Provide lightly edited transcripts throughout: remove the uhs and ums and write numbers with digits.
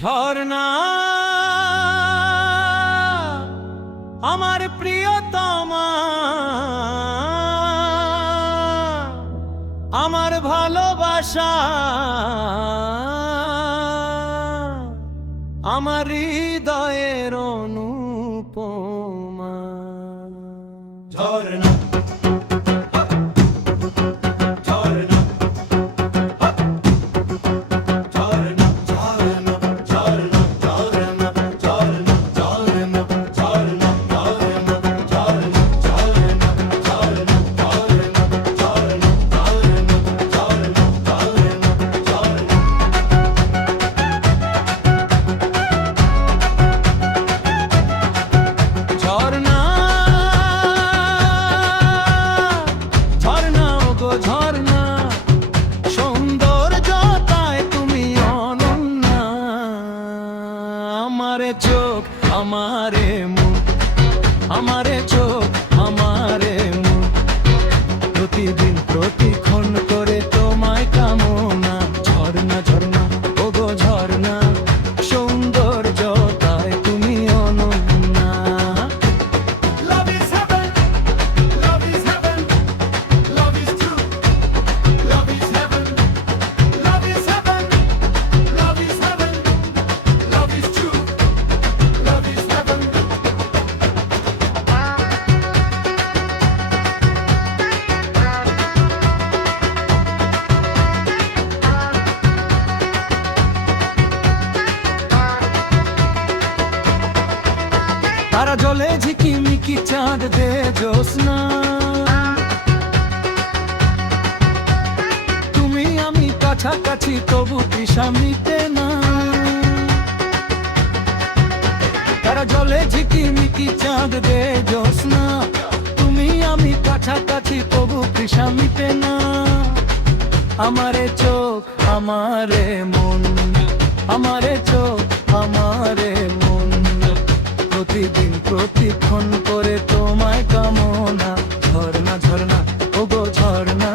ঝর্ণা আমার প্রিয়তমা, আমার ভালোবাসা, আমার হৃদয়ের অনুপমা। ঝর্ণা আমারে চোখ আমারে মুখ, আমারে চোখ আমারে মুখ, প্রতিদিন প্রতিক্ষণ করে তোমায় কামনা। ঝর্ণা ঝর্ণা ওগো ঝর্ণা, সৌন্দর্যতায় তুমি Ananya. Love is heaven, love is heaven, love is true. Love is heaven, love is heaven, love is heaven, love is true. Love is heaven. তারা জলে ঝিকিমিকি চাঁদ দে জ্যোৎস্না, তুমি আমি কাছাকাছি তবু তৃষা মিটে না। তারা জলে ঝিকিমিকি চাঁদ দে জ্যোৎস্না, তুমি আমি কাছাকাছি তবু তৃষা মিটে না। আমারে চোখ আমারে মন, আমারে চোখ আমারে মন, প্রতিদিন প্রতিক্ষণ করে তোমায় কামনা। ঝর্ণা ঝর্ণা ওগো ঝর্ণা,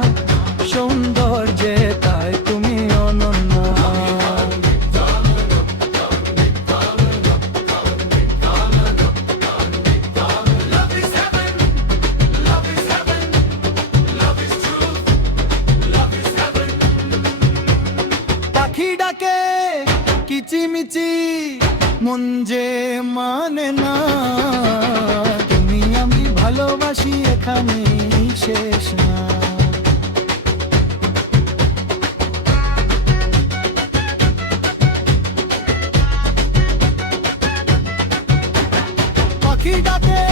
সৌন্দর্যে তাই তুমি অনন্য। Love is heaven, love is heaven, love is true. Love is heaven. পাখি ডাকে কিচিমিচি, মন যে মানে না। তুমি আমি ভালোবাসি এখানে শেষ না। পাখি ডাকে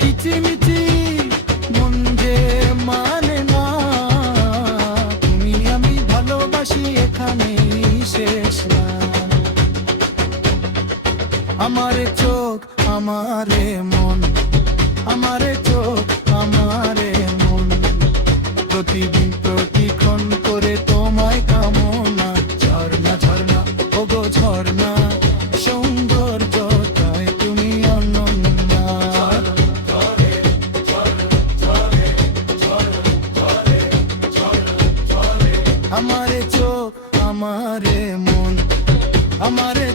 কিচিমিচি, মন যে মানে না। তুমি আমি ভালোবাসি এখানে শেষ না। আমারে চোখ আমারে মন, আমারে চোখ আমারে মন, প্রতিদিন প্রতিক্ষণ করে তোমায় কামনা। ঝর্ণা ঝর্ণা ওগো ঝর্ণা, সৌন্দর্যতায় তুমি অনন্যা। আমারে চোখ আমারে মন, আমারে